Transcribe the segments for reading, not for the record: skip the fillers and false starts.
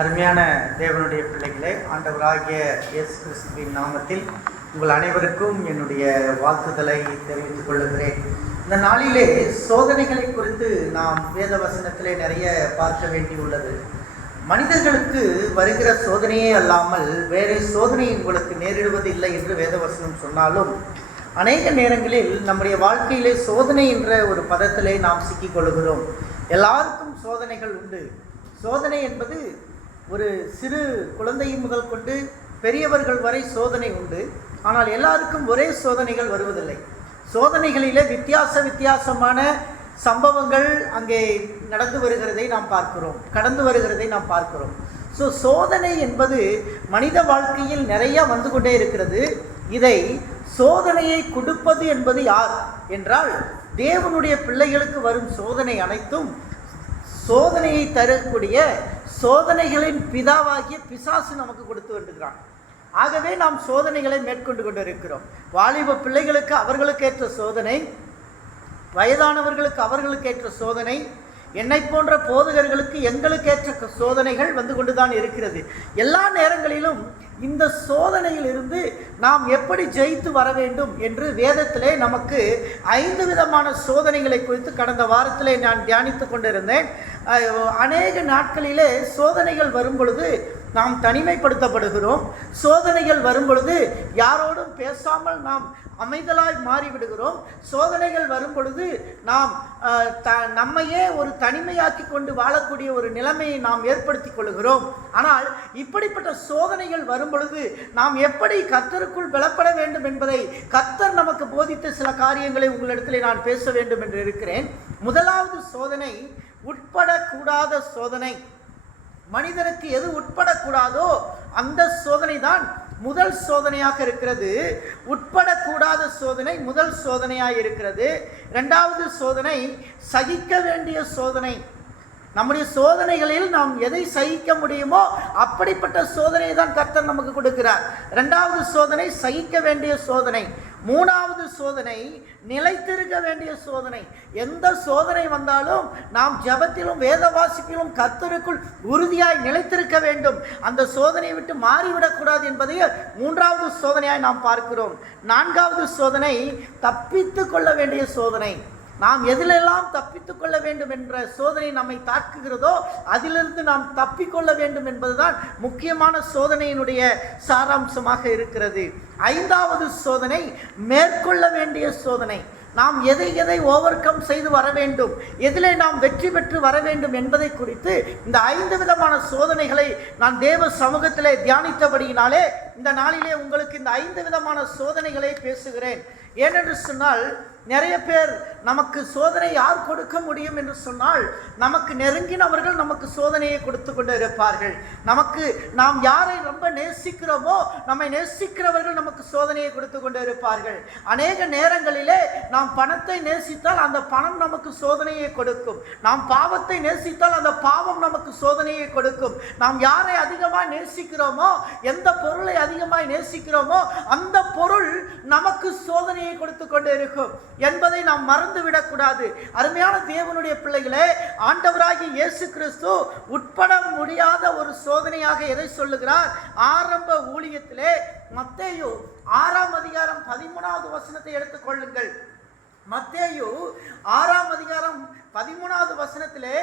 அருமையான தேவனுடைய பிள்ளைகளே, ஆண்டவராகிய இயேசு கிறிஸ்துவின் நாமத்தில் உங்கள் அனைவருக்கும் என்னுடைய வாழ்த்துதலை தெரிவித்துக் கொள்ளுகிறேன். இந்த நாளிலே சோதனைகளை குறித்து நாம் வேத வசனத்திலே நிறைய பார்க்க வேண்டியுள்ளது. மனிதர்களுக்கு வருகிற சோதனையே அல்லாமல் வேறு சோதனை உங்களுக்கு நேரிடுவது இல்லை என்று வேதவசனம் சொன்னாலும், அநேக நேரங்களில் நம்முடைய வாழ்க்கையிலே சோதனை என்ற ஒரு பதத்திலே நாம் சிக்கிக்கொள்கிறோம். எல்லாருக்கும் சோதனைகள் உண்டு. சோதனை என்பது ஒரு சிறு குழந்தை முதல் கொண்டு பெரியவர்கள் வரை சோதனை உண்டு. ஆனால் எல்லாருக்கும் ஒரே சோதனைகள் வருவதில்லை. சோதனைகளிலே வித்தியாசமான சம்பவங்கள் அங்கே நடந்து வருகிறதை நாம் பார்க்கிறோம், கடந்து வருகிறதை நாம் பார்க்கிறோம். சோதனை என்பது மனித வாழ்க்கையில் நிறைய வந்து கொண்டே இருக்கிறது. இதை சோதனையை கொடுப்பது என்பது யார் என்றால், தேவனுடைய பிள்ளைகளுக்கு வரும் சோதனை அனைத்தும் சோதனையை தரக்கூடிய சோதனைகளின் பிதாவாகிய பிசாசு நமக்கு கொடுத்து வருகிறான். ஆகவே நாம் சோதனைகளை மேற்கொண்டு கொண்டிருக்கிறோம். வாலிப பிள்ளைகளுக்கு அவர்களுக்கு ஏற்ற சோதனை, வயதானவர்களுக்கு அவர்களுக்கு ஏற்ற சோதனை, என்னை போன்ற போதகர்களுக்கு எங்களுக்கேற்ற சோதனைகள் வந்து கொண்டுதான் இருக்கிறது. எல்லா நேரங்களிலும் இந்த சோதனையில் இருந்து நாம் எப்படி ஜெயித்து வர வேண்டும் என்று வேதத்திலே நமக்கு 5 விதமான சோதனைகளை குறித்து கடந்த வாரத்திலே நான் தியானித்து கொண்டிருந்தேன். அநேக நாட்களிலே சோதனைகள் வரும் பொழுது நாம் தனிமைப்படுத்தப்படுகிறோம். சோதனைகள் வரும் பொழுது யாரோடும் பேசாமல் நாம் அமைதலாய் மாறிவிடுகிறோம். சோதனைகள் வரும் பொழுது நாம் நம்மையே ஒரு தனிமையாக்கி கொண்டு வாழக்கூடிய ஒரு நிலைமையை நாம் ஏற்படுத்தி கொள்கிறோம். ஆனால் இப்படிப்பட்ட சோதனைகள் வரும் பொழுது நாம் எப்படி கர்த்தருக்குள் பலப்பட வேண்டும் என்பதை கர்த்தர் நமக்கு போதித்த சில காரியங்களை உங்களிடத்திலே நான் பேச வேண்டும் என்று இருக்கிறேன். முதலாவது சோதனை உட்படக்கூடாத சோதனை. மனிதனுக்கு எது உட்படக்கூடாதோ அந்த சோதனை தான் முதல் சோதனையாக இருக்கிறது. உட்படக்கூடாத சோதனை முதல் சோதனையாக இருக்கிறது. இரண்டாவது சோதனை சகிக்க வேண்டிய சோதனை. நம்முடைய சோதனைகளில் நாம் எதை சகிக்க முடியுமோ அப்படிப்பட்ட சோதனையை தான் கர்த்தர் நமக்கு கொடுக்கிறார். இரண்டாவது சோதனை சகிக்க வேண்டிய சோதனை. மூணாவது சோதனை நிலைத்திருக்க வேண்டிய சோதனை. எந்த சோதனை வந்தாலும் நாம் ஜெபத்திலும் வேத வாசிப்பிலும் கர்த்தருக்குள் உறுதியாய் நிலைத்திருக்க வேண்டும். அந்த சோதனையை விட்டு மாறிவிடக்கூடாது என்பதை மூன்றாவது சோதனையாய் நாம் பார்க்கிறோம். நான்காவது சோதனை தப்பித்து கொள்ள வேண்டிய சோதனை. நாம் எதிலெல்லாம் தப்பித்து கொள்ள வேண்டும் என்ற சோதனை நம்மை தாக்குகிறதோ அதிலிருந்து நாம் தப்பிக்கொள்ள வேண்டும் என்பதுதான் முக்கியமான சோதனையினுடைய சாராம்சமாக இருக்கிறது. ஐந்தாவது சோதனை மேற்கொள்ள வேண்டிய சோதனை. நாம் எதை ஓவர் கம் செய்து வர வேண்டும், எதிலே நாம் வெற்றி பெற்று வர வேண்டும் என்பதை குறித்து இந்த 5 விதமான சோதனைகளை நான் தேவ சமூகத்திலே தியானித்தபடியினாலே இந்த நாளிலே உங்களுக்கு இந்த 5 விதமான சோதனைகளை பேசுகிறேன். ஏனென்று சொன்னால், நிறைய பேர் நமக்கு சோதனை யார் கொடுக்க முடியும் என்று சொன்னால், நமக்கு நெருங்கினவர்கள் நமக்கு சோதனையை கொடுத்து கொண்டு இருப்பார்கள். நாம் யாரை ரொம்ப நேசிக்கிறோமோ நம்மை நேசிக்கிறவர்கள் நமக்கு சோதனையை கொடுத்து கொண்டு இருப்பார்கள். அநேக நேரங்களிலே நாம் பணத்தை நேசித்தால் அந்த பணம் நமக்கு சோதனையை கொடுக்கும். நாம் பாவத்தை நேசித்தால் அந்த பாவம் நமக்கு சோதனையை கொடுக்கும். நாம் யாரை அதிகமாக நேசிக்கிறோமோ, எந்த பொருளை அதிகமாக நேசிக்கிறோமோ அந்த பொருள் நமக்கு சோதனையை கொடுத்து கொண்டு இருக்கும் என்பதை நாம் மறந்துவிடக்கூடாது. அருமையான தேவனுடைய பிள்ளைகளே, ஆண்டவராகிய இயேசு கிறிஸ்து உட்பட முடியாத ஒரு சோதனையாக எதை சொல்லுகிறார்? ஆரம்ப ஊழியத்திலே மத்தேயு 6ஆம் அதிகாரம் 13வது வசனத்தை எடுத்துக்கொள்ளுங்கள். மத்தேயு 6ஆம் அதிகாரம் 13வது வசனத்திலே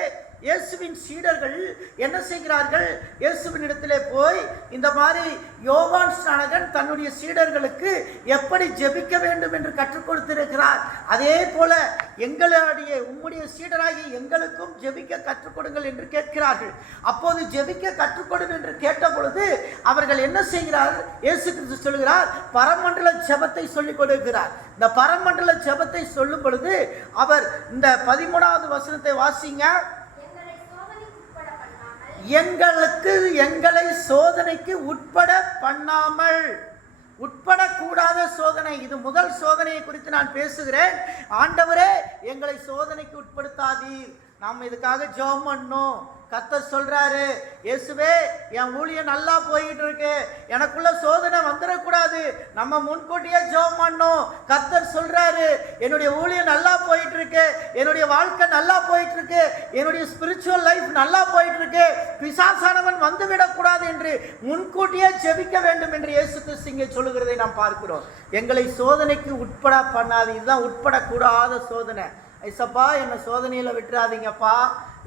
இயேசுவின் சீடர்கள் என்ன செய்கிறார்கள்? இயேசுவின் இடத்திலே போய் இந்த மாதிரி யோவான் ஸ்நானகன் தன்னுடைய சீடர்களுக்கு எப்படி ஜெபிக்க வேண்டும் என்று கற்றுக் கொடுத்திருக்கிறார். அதே போல உம்முடைய சீடராகி எங்களுக்கும் ஜெபிக்க கற்றுக் கொடுங்கள் என்று கேட்கிறார்கள். அப்போது ஜெபிக்க கற்றுக் கொடுங்கள் என்று கேட்ட பொழுது அவர்கள் என்ன செய்கிறார்கள்? இயேசு கிறிஸ்து சொல்கிறார், பரமண்டல ஜெபத்தை சொல்லிக் கொடுக்கிறார். இந்த பரமண்டல ஜெபத்தை சொல்லும் பொழுது அவர் இந்த 13வது வசனத்தை வாசிங்க. எங்களை சோதனைக்கு உட்பட பண்ணாமல். உட்படக்கூடாத சோதனை. இது முதல் சோதனையை குறித்து நான் பேசுகிறேன். ஆண்டவரே, எங்களை சோதனைக்கு உட்படுத்தாதீர். நாம் இதுக்காக ஜெபம் பண்ணணும். கர்த்தர் சொல்றாரு, இயேசுவே என் ஊழியம் நல்லா போயிட்டு இருக்கு, எனக்குள்ள சோதனை வந்துடக்கூடாது. நம்ம முன்கூட்டியே ஜெபம் பண்ணோம். கர்த்தர் சொல்றாரு, என்னுடைய ஊழியம் நல்லா போயிட்டு இருக்கு, என்னுடைய வாழ்க்கை நல்லா போயிட்டு இருக்கு, என்னுடைய ஸ்பிரிச்சுவல் லைஃப் நல்லா போயிட்டு இருக்கு, பிசாசானவன் வந்துவிடக்கூடாது என்று முன்கூட்டியே ஜெபிக்க வேண்டும் என்று இயேசு கிறிஸ்து இங்கே சொல்லுகிறதை நாம் பார்க்கிறோம். எங்களை சோதனைக்கு உட்பட பண்ணாது. இதுதான் உட்படக்கூடாத சோதனை. ஏசப்பா என்னை சோதனையில் விட்டுறாதீங்கப்பா.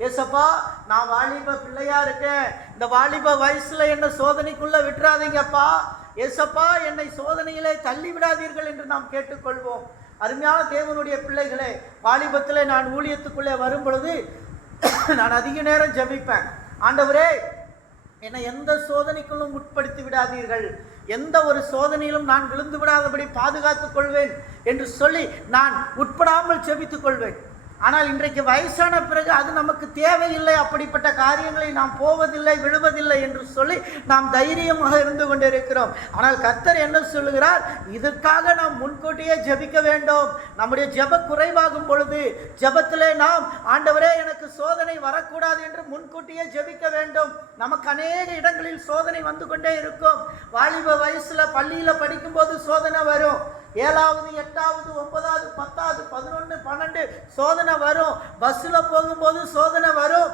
ஏசப்பா நான் வாலிப பிள்ளையா இருக்கேன், இந்த வாலிப வயசுல என்னை சோதனைக்குள்ள விட்டுறாதீங்கப்பா. ஏசப்பா என்னை சோதனையிலே தள்ளி விடாதீர்கள் என்று நாம் கேட்டுக்கொள்வோம். அருமையான தேவனுடைய பிள்ளைகளே, வாலிபத்தில் நான் ஊழியத்துக்குள்ளே வரும் பொழுது நான் அதிக நேரம் ஜெபிப்பேன். ஆண்டவரே என்னை எந்த சோதனைக்குள்ளும் உட்படுத்தி விடாதீர்கள், எந்த ஒரு சோதனையிலும் நான் விழுந்து விடாதபடி பாதுகாத்துக் கொள்வேன் என்று சொல்லி நான் உட்படாமல் ஜெபித்துக் கொள்வேன். ஆனால் இன்றைக்கு வயசான பிறகு அது நமக்கு தேவையில்லை, அப்படிப்பட்ட காரியங்களை நாம் போவதில்லை, விழுவதில்லை என்று சொல்லி நாம் தைரியமாக இருந்து கொண்டிருக்கிறோம். ஆனால் கர்த்தர் என்ன சொல்லுகிறார்? இதற்காக நாம் முன்கூட்டியே ஜெபிக்க வேண்டும். நம்முடைய ஜெப குறைவாகும் பொழுது ஜெபத்திலே நாம் ஆண்டவரே எனக்கு சோதனை வரக்கூடாது என்று முன்கூட்டியே ஜெபிக்க வேண்டும். நமக்கு அநேக இடங்களில் சோதனை வந்து கொண்டே இருக்கும். வாலிப வயசுல பள்ளியில படிக்கும் போது சோதனை வரும். 7வது 8வது 9வது 10வது 11 12 சோதனை வரும். பஸ்ல போகும்போது சோதனை வரும்.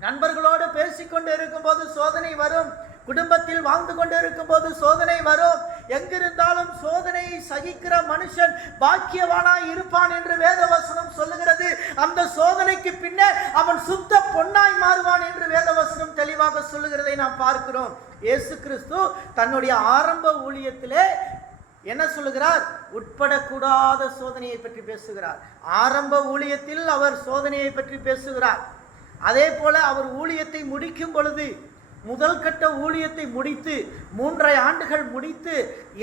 நண்பர்களோடு பேசிக்கொண்டு இருக்கும் போது சோதனை வரும். குடும்பத்தில் வாழ்ந்து கொண்டு இருக்கும் போது சோதனை வரும். எங்கிருந்தாலும் சோதனையை சகிக்கிற மனுஷன் பாக்கியவானாய் இருப்பான் என்று வேதவசனம் சொல்லுகிறது. அந்த சோதனைக்கு பின்னே அவன் சுத்த பொன்னாய் மாறுவான் என்று வேதவசனம் தெளிவாக சொல்லுகிறதை நாம் பார்க்கிறோம். இயேசு கிறிஸ்து தன்னுடைய ஆரம்ப ஊழியத்திலே என்ன சொல்லுகிறார்? உட்படக்கூடாத சோதனையை பற்றி பேசுகிறார். ஆரம்ப ஊழியத்தில் அவர் சோதனையை பற்றி பேசுகிறார். அதே போல அவர் ஊழியத்தை முடிக்கும் பொழுது, முதல் கட்ட ஊழியத்தை முடித்து 3.5 ஆண்டுகள் முடித்து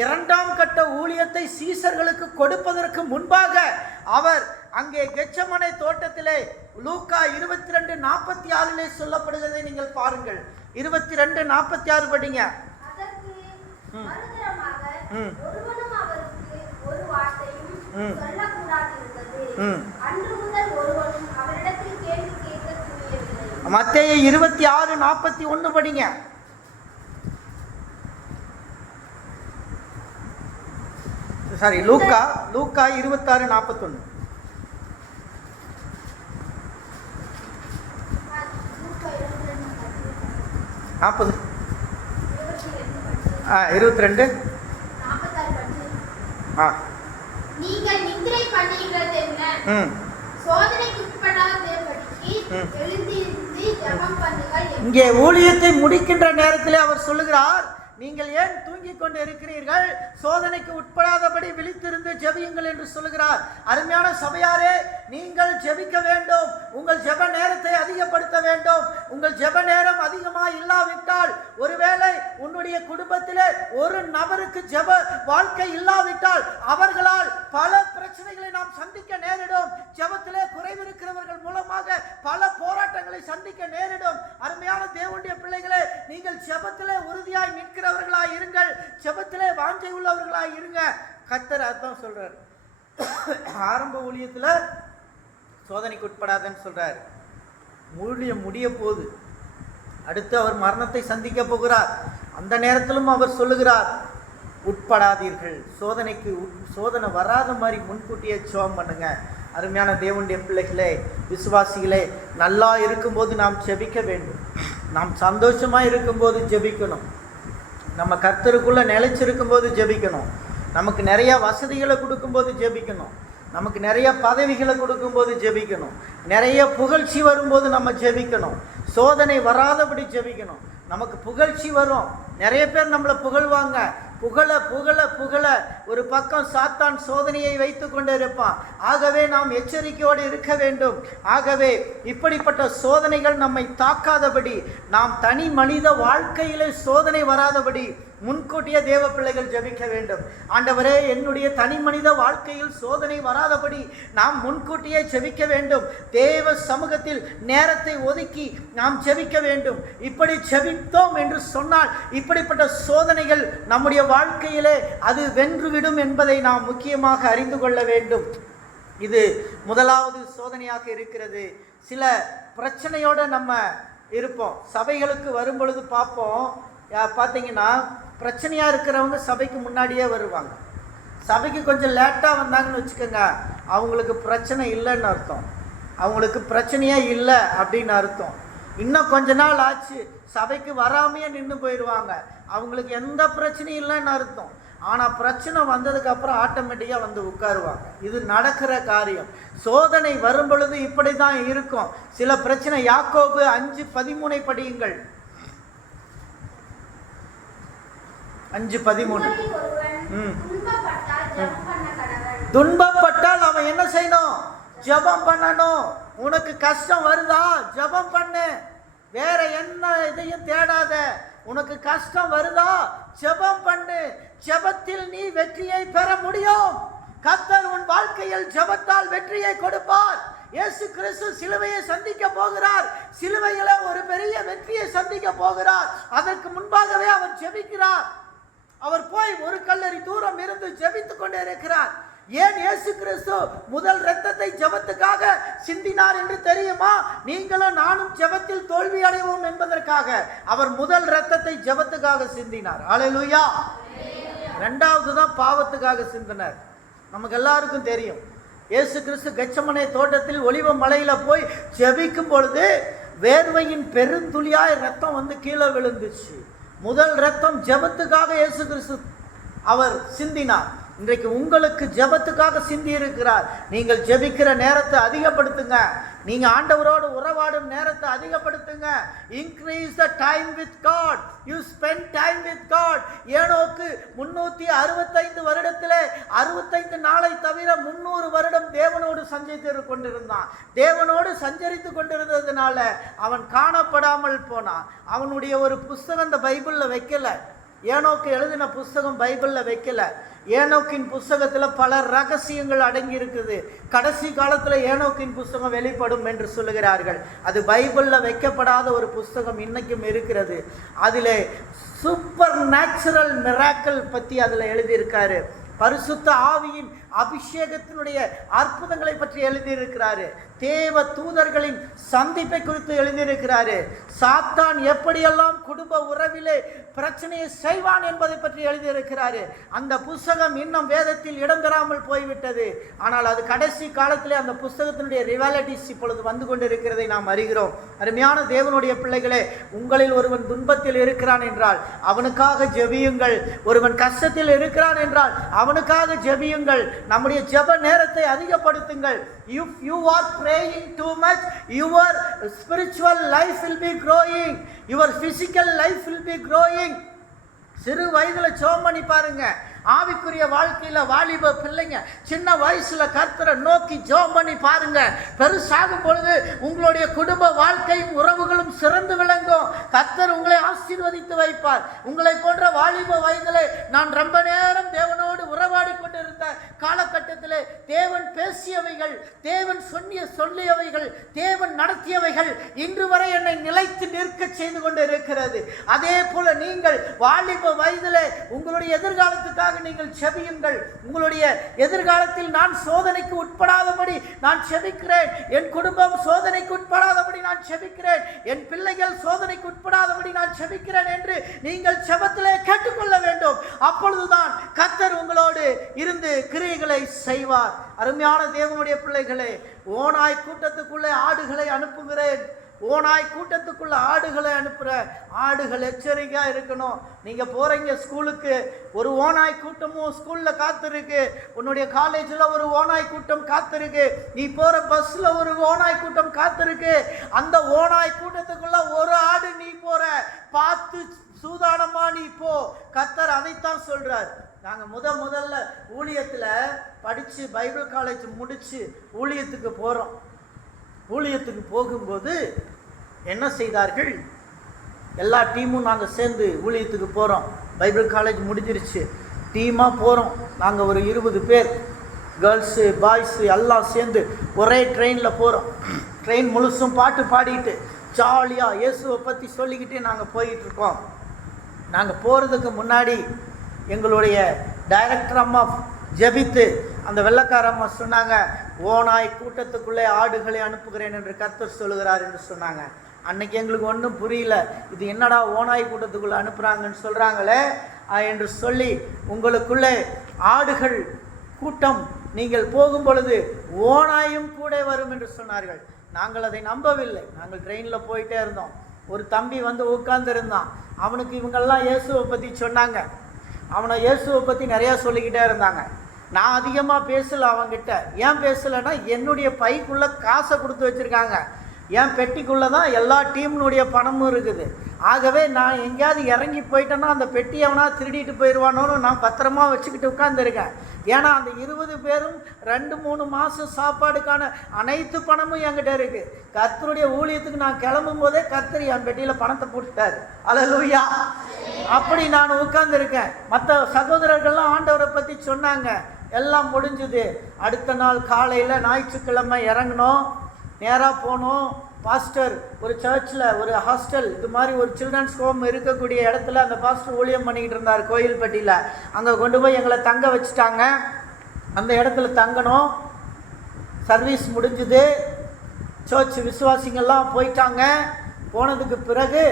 2ஆம் கட்ட ஊழியத்தை சீசர்களுக்கு கொடுப்பதற்கு முன்பாக அவர் அங்கே கெத்செமனே தோட்டத்திலே லூக்கா 22:46 சொல்லப்படுகிறதை நீங்கள் பாருங்கள். 22:46 படிங்க. மத்தேயு 26:41 படிங்க. சாரி, லூக்கா 26:41. 22 நீங்கள் நித்திரை பண்ணுகிறது என்ன? சோதனைக்கு உட்படாதபடிக்கு எழுந்திருந்து ஜெபம் பண்ணுங்கள். இங்கே ஊழியத்தை முடிக்கின்ற நேரத்தில் அவர் சொல்லுகிறார், நீங்கள் ஏன் தூங்கிக் கொண்டு இருக்கிறீர்கள்? சோதனைக்கு உட்படாதபடி விழித்திருந்து ஜெபியுங்கள் என்று சொல்லுகிறார். அருமையான சபையாரே, நீங்கள் ஜெபிக்க வேண்டும். உங்கள் ஜெப நேரத்தை அதிகப்படுத்த வேண்டும். உங்கள் ஜெப நேரம் அதிகமாக இல்லாவிட்டால், ஒருவேளை உன்னுடைய குடும்பத்திலே ஒரு நபருக்கு ஜெப வாழ்க்கை இல்லாவிட்டால் அவர்களால் பல பிரச்சனைகளை நாம் சந்திக்க நேரிடும். ஜெபத்திலே குறைவிருக்கிறவர்கள் மூலமாக பல போராட்டங்களை சந்திக்க நேரிடும். அருமையான தேவனுடைய பிள்ளைகளே, நீங்கள் ஜெபத்திலே உறுதியாய் நிற்கிறவர்களாய் இருங்கள். ஜெபத்திலே வாஞ்சை உள்ளவர்களாய் இருங்க. கர்த்தர் அதான் சொல்றார். ஆரம்ப ஊழியத்துல சோதனைக்கு உட்படாதன்னு சொல்றார். ஊழியம் முடிய போது, அடுத்து அவர் மரணத்தை சந்திக்க போகிறார். அந்த நேரத்திலும் அவர் சொல்லுகிறார், உட்படாதீர்கள். சோதனை வராத மாதிரி முன்கூட்டியே ஜெபம் பண்ணுங்க. அருமையான தேவனுடைய பிள்ளைகளே, விசுவாசிகளே, நல்லா இருக்கும்போது நாம் ஜெபிக்க வேண்டும். நாம் சந்தோஷமாக இருக்கும்போது ஜெபிக்கணும். நம்ம கர்த்தருக்குள்ளே நிலைச்சிருக்கும் போது ஜெபிக்கணும். நமக்கு நிறைய வசதிகளை கொடுக்கும்போது ஜெபிக்கணும். நமக்கு நிறைய பதவிகளை கொடுக்கும்போது ஜெபிக்கணும். நிறைய புகழ்ச்சி வரும்போது நம்ம ஜெபிக்கணும். சோதனை வராதபடி ஜெபிக்கணும். நமக்கு புகழ்ச்சி வரும், நிறைய பேர் நம்மளை புகழ்வாங்க. புகழ புகழ புகழ ஒரு பக்கம் சாத்தான் சோதனையை வைத்து கொண்டு இருப்பான். ஆகவே நாம் எச்சரிக்கையோடு இருக்க வேண்டும். ஆகவே இப்படிப்பட்ட சோதனைகள் நம்மை தாக்காதபடி, நாம் தனி மனித வாழ்க்கையிலே சோதனை வராதபடி முன்கூட்டியே தேவ பிள்ளைகள் ஜெபிக்க வேண்டும். ஆண்டவரே, என்னுடைய தனி மனித வாழ்க்கையில் சோதனை வராதபடி நாம் முன்கூட்டியே ஜெபிக்க வேண்டும். தேவ சமூகத்தில் நேரத்தை ஒதுக்கி நாம் ஜெபிக்க வேண்டும். இப்படி ஜெபித்தோம் என்று சொன்னால் இப்படிப்பட்ட சோதனைகள் நம்முடைய வாழ்க்கையிலே அது வென்றுவிடும் என்பதை நாம் முக்கியமாக அறிந்து கொள்ள வேண்டும். இது முதலாவது சோதனையாக இருக்கிறது. சில பிரச்சனையோடு நம்ம இருப்போம். சபைகளுக்கு வரும் பொழுது பார்ப்போம், பார்த்தீங்கன்னா பிரச்சனையாக இருக்கிறவங்க சபைக்கு முன்னாடியே வருவாங்க. சபைக்கு கொஞ்சம் லேட்டாக வந்தாங்கன்னு வச்சுக்கோங்க, அவங்களுக்கு பிரச்சனை இல்லைன்னு அர்த்தம், அவங்களுக்கு பிரச்சனையே இல்லை அப்படின்னு அர்த்தம். இன்னும் கொஞ்ச நாள் ஆச்சு சபைக்கு வராமையே நின்று போயிடுவாங்க, அவங்களுக்கு எந்த பிரச்சனையும் இல்லைன்னு அர்த்தம். ஆனால் பிரச்சனை வந்ததுக்கப்புறம் ஆட்டோமேட்டிக்காக வந்து உட்காருவாங்க. இது நடக்கிற காரியம். சோதனை வரும் பொழுது இப்படி தான் இருக்கும். சில பிரச்சனை, யாக்கோபு 5:13 படியுங்கள். 5:13. துன்பப்பட்டால் அவன் என்ன செய்யணும்? ஜெபம் பண்ணணும். உனக்கு கஷ்டம் வருதா? ஜெபம் பண்ணு, வேற என்ன இதையும் தேடாத. உனக்கு கஷ்டம் வருதா? ஜெபம் பண்ணு. ஜெபத்தில் நீ வெற்றியை பெற முடியும். கர்த்தர் உன் வாழ்க்கையில் ஜெபத்தால் வெற்றியை கொடுப்பார். இயேசு கிறிஸ்து சிலுவையை சந்திக்க போகிறார். சிலுவையில ஒரு பெரிய வெற்றியை சந்திக்க போகிறார். அதற்கு முன்பாகவே அவர் ஜெபிக்கிறார். அவர் போய் ஒரு கல்லறி தூரம் இருந்து ஜெபித்துக் கொண்டே இருக்கிறார். ஏன் இயேசு கிறிஸ்து முதல் இரத்தத்தை ஜெபத்துக்காக சிந்தினார் என்று தெரியுமா? நீங்களும் நானும் ஜெபத்தில் தோல்வி அடைவோம் என்பதற்காக அவர் முதல் இரத்தத்தை ஜெபத்துக்காக சிந்தினார். அல்லேலூயா. இரண்டாவது தான் பாவத்துக்காக சிந்தினார். நமக்கு எல்லாருக்கும் தெரியும், இயேசு கிறிஸ்து கெத்செமனே தோட்டத்தில் ஒலிவ மலையில போய் ஜெபிக்கும் பொழுது வேர்வையின் பெருந்துளியாய் இரத்தம் வந்து கீழே விழுந்துச்சு. முதல் இரத்தம் ஜெபத்துக்காக இயேசு கிறிஸ்து அவர் சிந்தினார். இன்றைக்கு உங்களுக்கு ஜெபத்துக்காக சிந்தி இருக்கிறார். நீங்கள் ஜெபிக்கிற நேரத்தை அதிகப்படுத்துங்க. நீங்க ஆண்டவரோடு உறவாடும் நேரத்தை அதிகப்படுத்துங்க. Increase the time with God. You spend time with God. Enoch 365 வருடத்திலே 65 நாளை தவிர 300 வருடம் தேவனோடு சஞ்சரித்து கொண்டிருந்தான். தேவனோடு சஞ்சரித்து கொண்டிருந்ததுனால அவன் காணப்படாமல் போனான். அவனுடைய ஒரு புஸ்தகம் இந்த பைபிளில் வைக்கல. ஏனோக்கு எழுதின புஸ்தகம் பைபிளில் வைக்கல. ஏனோக்கின் புஸ்தகத்தில் பல ரகசியங்கள் அடங்கி இருக்குது. கடைசி காலத்தில் ஏனோக்கின் புஸ்தகம் வெளிப்படும் என்று சொல்லுகிறார்கள். அது பைபிளில் வைக்கப்படாத ஒரு புஸ்தகம் இன்னைக்கும் இருக்கிறது. அதில் சூப்பர் நேச்சுரல் மிராக்கிள் பற்றி அதில் எழுதியிருக்காரு. பரிசுத்த ஆவியின் அபிஷேகத்தினுடைய அற்புதங்களை பற்றி எழுதியிருக்கிறாரு. தேவ தூதர்களின் சந்திப்பை குறித்து எழுதியிருக்கிறாரு. சாத்தான் எப்படியெல்லாம் குடும்ப உறவிலே பிரச்சனையை செய்வான் என்பதை பற்றி எழுதியிருக்கிறாரு. அந்த புஸ்தகம் இன்னும் வேதத்தில் இடம்பெறாமல் போய்விட்டது. ஆனால் அது கடைசி காலத்திலே அந்த புஸ்தகத்தினுடைய ரிவாலிட்டிஸ் இப்பொழுது வந்து கொண்டிருக்கிறதை நாம் அறிகிறோம். அருமையான தேவனுடைய பிள்ளைகளே, உங்களில் ஒருவன் துன்பத்தில் இருக்கிறான் என்றால் அவனுக்காக ஜெபியுங்கள். ஒருவன் கஷ்டத்தில் இருக்கிறான் என்றால் அவனுக்காக ஜெபியுங்கள். நம்முடைய ஜெப நேரத்தை அதிகப்படுத்துங்கள். If you are praying too much, your spiritual life will be growing, your physical life will be growing. சிறு வயதுல ஜெபம் பண்ணி பாருங்க. ஆவிக்குரிய வாழ்க்கையில வாலிப பிள்ளைங்க சின்ன வயசுல கர்த்தரை நோக்கி ஜெபம் பண்ணி பாருங்க. பெருசாகும் பொழுது உங்களுடைய குடும்ப வாழ்க்கையும் உறவுகளும் சிறந்து விளங்கும். கர்த்தர் உங்களை ஆசீர்வதித்து வைப்பார். உங்களை போன்ற வாலிப வயதிலே நான் ரொம்ப நேரம் தேவனோடு உறவாடி கொண்டிருந்த காலகட்டத்திலே தேவன் பேசியவைகள், தேவன் சொல்லியவைகள், தேவன் நடத்தியவைகள் இன்று வரை என்னை நிலைத்து நிற்க செய்து கொண்டு இருக்கிறது. அதே போல நீங்கள் வாலிப வயதிலே உங்களுடைய எதிர்காலத்துக்காக நீங்கள் செபியுங்கள். உங்களுடைய எதிர்காலத்தில் நான் சோதனைக்கு உட்படாதபடி நான் செபிக்கிறேன். என் குடும்பம் சோதனைக்கு உட்படாதபடி நான் செபிக்கிறேன். என் பிள்ளைகள் சோதனைக்கு உட்படாதபடி நான் செபிக்கிறேன் என்று நீங்கள் செபத்திலே கேட்டுக்கொள்ள வேண்டும். அப்பொழுதுதான் கர்த்தர் உங்களோடு இருந்து கிரியைகளை செய்வார். அருமையான தேவனுடைய பிள்ளைகளே, ஓநாய் கூட்டத்துக்குள்ளே ஆடுகளை அனுப்புகிறேன். ஓநாய் கூட்டத்துக்குள்ள ஆடுகளை அனுப்புகிற ஆடுகள் எச்சரிக்கையா இருக்கணும். நீங்க போறீங்க ஸ்கூலுக்கு, ஒரு ஓநாய் கூட்டமும் ஸ்கூல்ல காத்திருக்கு. உன்னுடைய காலேஜில் ஒரு ஓநாய் கூட்டம் காத்திருக்கு. நீ போற பஸ்ல ஒரு ஓநாய் கூட்டம் காத்திருக்கு. அந்த ஓநாய் கூட்டத்துக்குள்ள ஒரு ஆடு நீ போற, பார்த்து சூதானமா நீ போ. கர்த்தர் அதைத்தான் சொல்றார். நாங்க முதல்ல ஊழியத்துல படிச்சு பைபிள் காலேஜ் முடிச்சு ஊழியத்துக்கு போறோம். ஊழியத்துக்கு போகும்போது என்ன செய்தார்கள், எல்லா டீமும் நாங்கள் சேர்ந்து ஊழியத்துக்கு போகிறோம். பைபிள் காலேஜ் முடிஞ்சிருச்சு, டீமாக போகிறோம். நாங்கள் ஒரு 20 பேர், கேர்ள்ஸு பாய்ஸு எல்லாம் சேர்ந்து ஒரே ட்ரெயினில் போகிறோம். ட்ரெயின் முழுசும் பாட்டு பாடிட்டு ஜாலியாக இயேசுவை பற்றி சொல்லிக்கிட்டே நாங்கள் போயிட்டுருக்கோம். நாங்கள் போகிறதுக்கு முன்னாடி எங்களுடைய டைரக்டர் அம்மா ஜெபித்து அந்த வெள்ளைக்கார அம்மா சொன்னாங்க, ஓநாய் கூட்டத்துக்குள்ளே ஆடுகளை அனுப்புகிறேன் என்று கர்த்தர் சொல்லுகிறார் என்று சொன்னாங்க. அன்னைக்கு எங்களுக்கு ஒன்றும் புரியல, இது என்னடா ஓநாய் கூட்டத்துக்குள்ளே அனுப்புகிறாங்கன்னு சொல்கிறாங்களே என்று சொல்லி, உங்களுக்குள்ளே ஆடுகள் கூட்டம் நீங்கள் போகும் பொழுது ஓநாயும் கூட வரும் என்று சொன்னார்கள். நாங்கள் அதை நம்பவில்லை. நாங்கள் ட்ரெயினில் போயிட்டே இருந்தோம். ஒரு தம்பி வந்து உட்கார்ந்துருந்தான். அவனுக்கு இவங்கெல்லாம் இயேசுவை பற்றி சொன்னாங்க. அவனை இயேசுவை பற்றி நிறையா சொல்லிக்கிட்டே இருந்தாங்க. நான் அதிகமாக பேசலை அவன்கிட்ட. ஏன் பேசலைன்னா, என்னுடைய பைக்குள்ளே காசை கொடுத்து வச்சுருக்காங்க. என் பெட்டிக்குள்ளே தான் எல்லா டீம்னுடைய பணமும் இருக்குது. ஆகவே நான் எங்கேயாவது இறங்கி போயிட்டேன்னா அந்த பெட்டியை அவனா திருடிட்டு போயிடுவானோன்னு நான் பத்திரமா வச்சுக்கிட்டு உட்காந்துருக்கேன். ஏன்னா அந்த 20 பேரும் 2-3 மாதம் சாப்பாடுக்கான அனைத்து பணமும் என்கிட்ட இருக்குது. கர்த்தருடைய ஊழியத்துக்கு நான் கிளம்பும் போதே கர்த்தர் என் பெட்டியில் பணத்தை போட்டுட்டார். அல்லேலூயா. அப்படி நான் உட்கார்ந்துருக்கேன். மற்ற சகோதரர்கள்லாம் ஆண்டவரை பற்றி சொன்னாங்க. எல்லாம் முடிஞ்சுது. அடுத்த நாள் காலையில் ஞாயிற்றுக்கிழமை இறங்கினோம். நேராக போனோம். பாஸ்டர் ஒரு சர்ச்சில், ஒரு ஹாஸ்டல், இது மாதிரி ஒரு சில்ட்ரன்ஸ் ஹோம் இருக்கக்கூடிய இடத்துல அந்த பாஸ்டர் ஊழியம் பண்ணிக்கிட்டு இருந்தார் கோயில்பட்டியில். அங்கே கொண்டு போய் எங்களை தங்க வச்சுட்டாங்க. அந்த இடத்துல தங்கணும். சர்வீஸ் முடிஞ்சுது. சர்ச் விசுவாசிங்கள்லாம் போயிட்டாங்க. போனதுக்கு பிறகு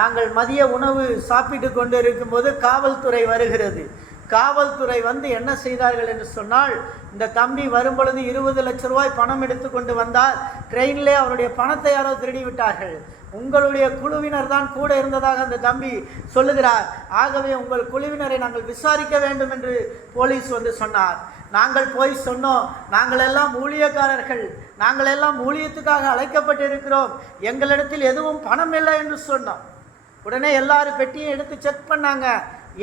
நாங்கள் மதிய உணவு சாப்பிட்டு கொண்டு இருக்கும்போது காவல்துறை வருகிறது. காவல்துறை வந்து என்ன செய்தார்கள் என்று சொன்னால், இந்த தம்பி வரும்பொழுது 20 லட்சம் ரூபாய் பணம் எடுத்து கொண்டு வந்தார். ட்ரெயினிலே அவருடைய பணத்தை யாரோ திருடி விட்டார்கள். உங்களுடைய குழுவினர் தான் கூட இருந்ததாக அந்த தம்பி சொல்லுகிறார். ஆகவே உங்கள் குழுவினரை நாங்கள் விசாரிக்க வேண்டும் என்று போலீஸ் வந்து சொன்னார். நாங்கள் போய் சொன்னோம், நாங்கள் எல்லாம் ஊழியக்காரர்கள், நாங்கள் எல்லாம் ஊழியத்துக்காக அழைக்கப்பட்டிருக்கிறோம், எங்களிடத்தில் எதுவும் பணம் இல்லை என்று சொன்னோம். உடனே எல்லாரும் பெட்டியை எடுத்து செக் பண்ணாங்க.